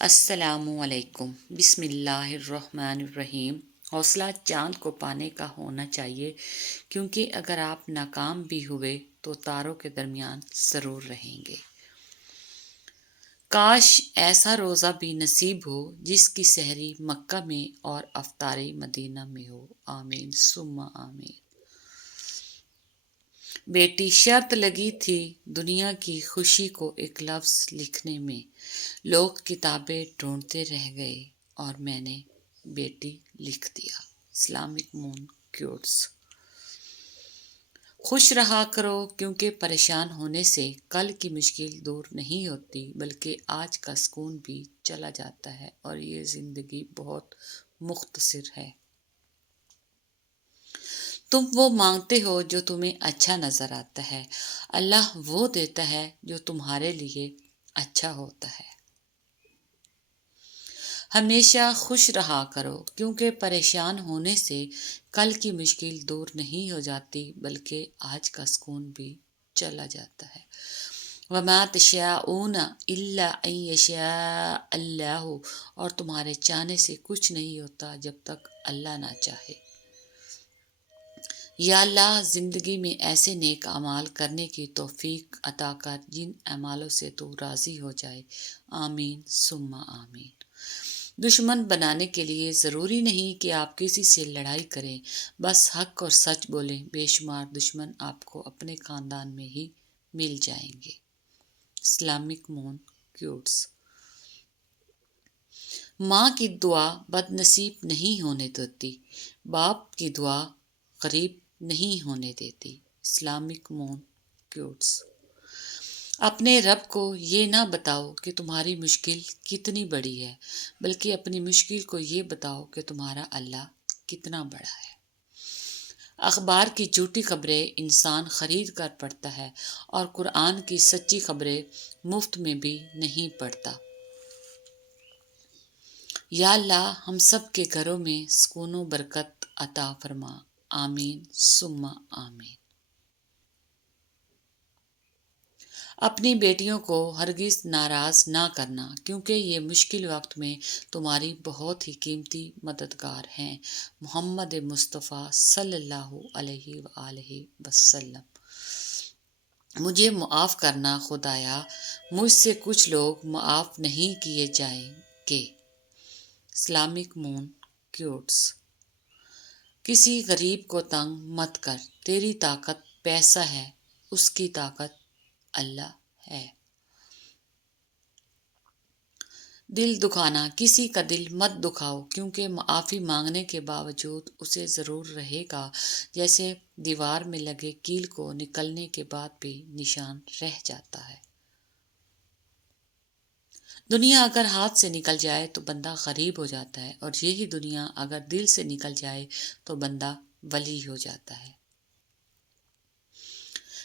السلام علیکم۔ بسم اللہ الرحمن الرحیم۔ حوصلہ چاند کو پانے کا ہونا چاہیے، کیونکہ اگر آپ ناکام بھی ہوئے تو تاروں کے درمیان ضرور رہیں گے۔ کاش ایسا روزہ بھی نصیب ہو جس کی سحری مکہ میں اور افطاری مدینہ میں ہو۔ آمین ثم آمین۔ بیٹی شرط لگی تھی دنیا کی خوشی کو ایک لفظ لکھنے میں، لوگ کتابیں ڈھونڈتے رہ گئے اور میں نے بیٹی لکھ دیا۔ اسلامک مون کوٹس۔ خوش رہا کرو، کیونکہ پریشان ہونے سے کل کی مشکل دور نہیں ہوتی بلکہ آج کا سکون بھی چلا جاتا ہے، اور یہ زندگی بہت مختصر ہے۔ تم وہ مانگتے ہو جو تمہیں اچھا نظر آتا ہے، اللہ وہ دیتا ہے جو تمہارے لیے اچھا ہوتا ہے۔ ہمیشہ خوش رہا کرو، کیونکہ پریشان ہونے سے کل کی مشکل دور نہیں ہو جاتی بلکہ آج کا سکون بھی چلا جاتا ہے۔ وَمَا تَشَاءُونَ إِلَّا أَن يَشَاءَ اللَّهُ، اور تمہارے چاہنے سے کچھ نہیں ہوتا جب تک اللہ نہ چاہے۔ یا اللہ، زندگی میں ایسے نیک اعمال کرنے کی توفیق عطا کر جن اعمالوں سے تو راضی ہو جائے۔ آمین ثم آمین۔ دشمن بنانے کے لیے ضروری نہیں کہ آپ کسی سے لڑائی کریں، بس حق اور سچ بولیں۔ بے شمار دشمن آپ کو اپنے خاندان میں ہی مل جائیں گے۔ اسلامک مون کوٹس۔ ماں کی دعا بد نصیب نہیں ہونے دیتی، باپ کی دعا غریب نہیں ہونے دیتی۔ اسلامک مون کوٹس۔ اپنے رب کو یہ نہ بتاؤ کہ تمہاری مشکل کتنی بڑی ہے، بلکہ اپنی مشکل کو یہ بتاؤ کہ تمہارا اللہ کتنا بڑا ہے۔ اخبار کی جھوٹی خبریں انسان خرید کر پڑھتا ہے، اور قرآن کی سچی خبریں مفت میں بھی نہیں پڑھتا۔ یا اللہ، ہم سب کے گھروں میں سکون و برکت عطا فرما۔ آمین ثم آمین۔ اپنی بیٹیوں کو ہرگز ناراض نہ کرنا، کیونکہ یہ مشکل وقت میں تمہاری بہت ہی قیمتی مددگار ہیں۔ محمد مصطفیٰ صلی اللہ علیہ وآلہ وسلم۔ مجھے معاف کرنا خدایا، مجھ سے کچھ لوگ معاف نہیں کیے جائیں گے۔ اسلامک مون کوٹس۔ کسی غریب کو تنگ مت کر، تیری طاقت پیسہ ہے، اس کی طاقت اللہ ہے۔ دل دکھانا، کسی کا دل مت دکھاؤ، کیونکہ معافی مانگنے کے باوجود اسے ضرور رہے گا، جیسے دیوار میں لگے کیل کو نکلنے کے بعد بھی نشان رہ جاتا ہے۔ دنیا اگر ہاتھ سے نکل جائے تو بندہ غریب ہو جاتا ہے، اور یہی دنیا اگر دل سے نکل جائے تو بندہ ولی ہو جاتا ہے۔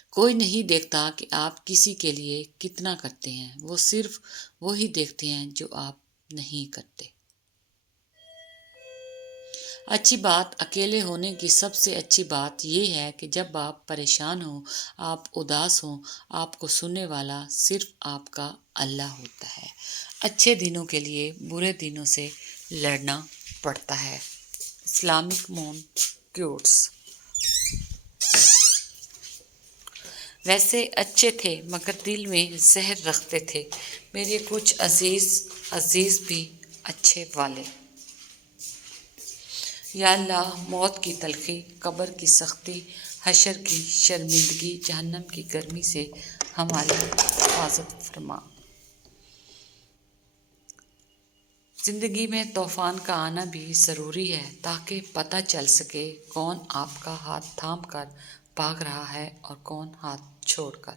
کوئی نہیں دیکھتا کہ آپ کسی کے لیے کتنا کرتے ہیں، وہ صرف وہی دیکھتے ہیں جو آپ نہیں کرتے۔ اچھی بات اکیلے ہونے کی سب سے اچھی بات یہ ہے کہ جب آپ پریشان ہوں، آپ اداس ہوں، آپ کو سننے والا صرف آپ کا اللہ ہوتا ہے۔ اچھے دنوں کے لیے برے دنوں سے لڑنا پڑتا ہے۔ اسلامک مون کوٹس۔ ویسے اچھے تھے مگر دل میں زہر رکھتے تھے، میرے کچھ عزیز بھی اچھے والے۔ یا اللہ، موت کی تلخی، قبر کی سختی، حشر کی شرمندگی، جہنم کی گرمی سے ہماری حفاظت فرما۔ زندگی میں طوفان کا آنا بھی ضروری ہے، تاکہ پتہ چل سکے کون آپ کا ہاتھ تھام کر بھاگ رہا ہے اور کون ہاتھ چھوڑ کر۔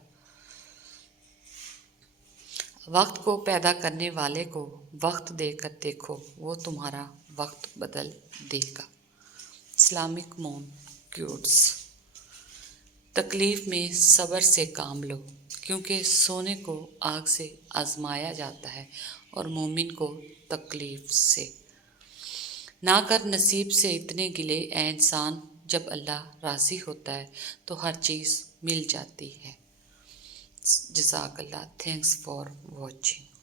وقت کو پیدا کرنے والے کو وقت دے کر دیکھو، وہ تمہارا وقت بدل دے گا۔ اسلامک مون کوٹس۔ تکلیف میں صبر سے کام لو، کیونکہ سونے کو آگ سے آزمایا جاتا ہے اور مومن کو تکلیف سے۔ نہ کر نصیب سے اتنے گلے اے انسان، جب اللہ راضی ہوتا ہے تو ہر چیز مل جاتی ہے۔ جزاک اللہ۔ Thanks for watching.